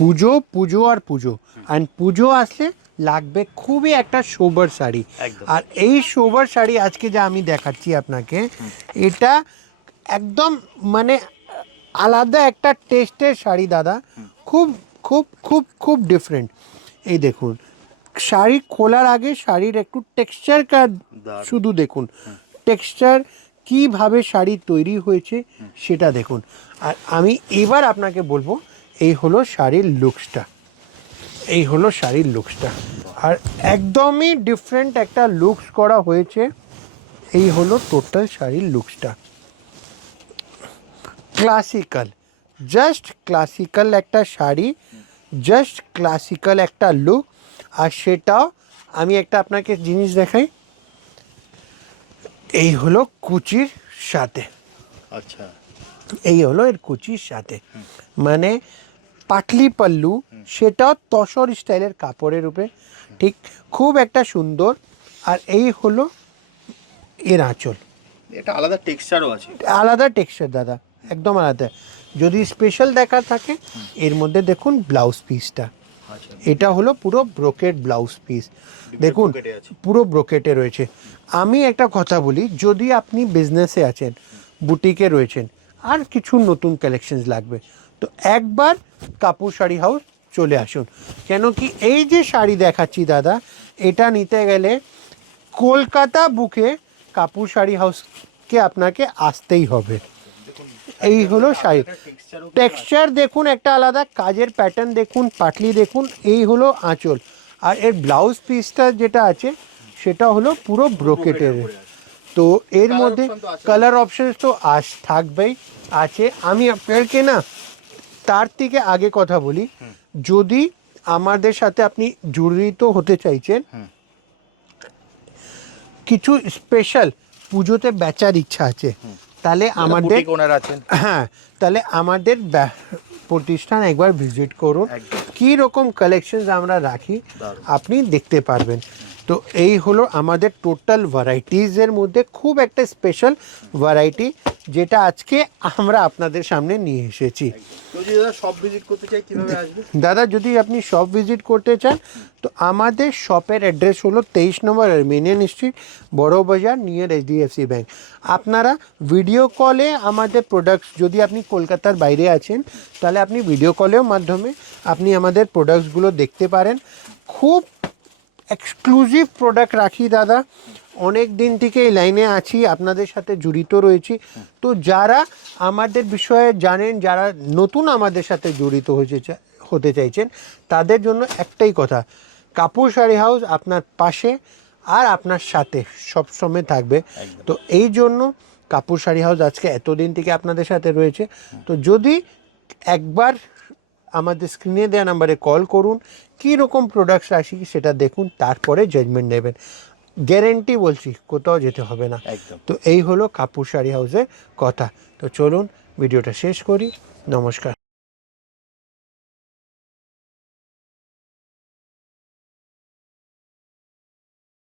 পুজো পুজো আর পুজো, and পুজো আসলে লাগবে খুবই একটা সোবার শাড়ি। আর এই সোবার শাড়ি আজকে যা আমি দেখাচ্ছি আপনাকে, এটা একদম মানে আলাদা একটা টেস্টের শাড়ি দাদা, খুব খুব খুব খুব ডিফারেন্ট। এই দেখুন, শাড়ি খোলার আগে শাড়ির একটু টেক্সচার শুধু দেখুন, টেক্সচার কিভাবে শাড়ি তৈরি হয়েছে সেটা দেখুন। আর আমি এবার আপনাকে বলবো, এই হলো শাড়ির লুকসটা, এই হলো শাড়ির লুকসটা, আর একদমই ডিফারেন্ট একটা লুকস করা হয়েছে। এই হলো টোটাল শাড়ির লুকসটা, ক্লাসিক্যাল, জাস্ট ক্লাসিক্যাল একটা শাড়ি, জাস্ট ক্লাসিক্যাল একটা লুক। আর সেটাও আমি একটা আপনাকে জিনিস দেখাই, এই হলো কুচির সাথে, আচ্ছা, এই হলো এর কুচির সাথে, মানে পাটলি পাল্লু, সেটাও তসর স্টাইলের কাপড়ের উপরে, ঠিক খুব একটা সুন্দর। আর এই হলো এর আঁচল, এটা আলাদা টেক্সচারও আছে, আলাদা টেক্সচার দাদা, একদম আলাদা। যদি স্পেশাল দেখা থাকে, এর মধ্যে দেখুন ব্লাউজ পিসটা, এটা হলো পুরো ব্রোকেট ব্লাউজ পিস, দেখুন পুরো ব্রোকেটে রয়েছে। আমি একটা কথা বলি, যদি আপনি বিজনেসে আছেন, বুটিকে রয়েছেন, আর কিছু নতুন কালেকশনস লাগবে, তো একবার কাপুর শাড়ি হাউস চলে আসুন। কেন কি এই যে শাড়ি দেখাচ্ছি দাদা, এটা নিতে গেলে কলকাতা বুকে কাপুর শাড়ি হাউসকে আপনাকে আসতেই হবে। এই হলো শাড়ি, টেক্সচার দেখুন একটা আলাদা, কাজের প্যাটার্ন দেখুন, পাটলি দেখুন, এই হলো আঁচল। আর এর ব্লাউজ পিসটা যেটা আছে সেটা হলো পুরো ব্রোকেটের। তো এর মধ্যে কালার অপশনস তো থাকবেই, আছে। আমি আপনাকে না তার থেকে আগে কথা বলি, যদি আমাদের সাথে আপনি জড়িত হতে চাইছেন, কিছু স্পেশাল পুজোতে বেচার ইচ্ছা আছে, তাহলে আমাদের হ্যাঁ, তাহলে আমাদের প্রতিষ্ঠান একবার ভিজিট করুন, কী রকম কালেকশনস আমরা রাখি আপনি দেখতে পারবেন। তো এই হলো আমাদের টোটাল ভ্যারাইটিসের মধ্যে খুব একটা স্পেশাল ভ্যারাইটি, যেটা আজকে আমরা আপনাদের সামনে নিয়ে এসেছি। দাদা যদি আপনি শপ ভিজিট করতে চান, তো আমাদের শপের অ্যাড্রেস হলো 23 নম্বর আর্মেনিয়ান স্ট্রিট, বড় বাজার, নিয়ার HDFC ব্যাংক। আপনারা ভিডিও কলে আমাদের প্রোডাক্টস, যদি আপনি কলকাতার বাইরে আছেন, তাহলে আপনি ভিডিও কলের মাধ্যমে আপনি আমাদের প্রোডাক্টসগুলো দেখতে পারেন। খুব এক্সক্লুসিভ প্রোডাক্ট রাখি দাদা, অনেক দিন থেকে এই লাইনে আছি, আপনাদের সাথে জড়িত রয়েছি। তো যারা আমাদের বিষয়ে জানেন, যারা নতুন আমাদের সাথে জড়িত হতে চাইছেন, তাদের জন্য একটাই কথা, কাপুর শাড়ি হাউস আপনার পাশে আর আপনার সাথে সবসময় থাকবে। তো এই জন্য কাপুর শাড়ি হাউস আজকে এতদিন থেকে আপনাদের সাথে রয়েছে। তো যদি একবার আমাদের স্ক্রিনে দেওয়া নাম্বারে কল করুন, কী রকম প্রোডাক্টস আসি সেটা দেখুন, তারপরে জাজমেন্ট নেবেন। গ্যারেন্টি বলছি, কোথাও যেতে হবে না। তো এই হলো কাপুর শাড়ি হাউসের কথা। তো চলুন ভিডিওটা শেষ করি, নমস্কার।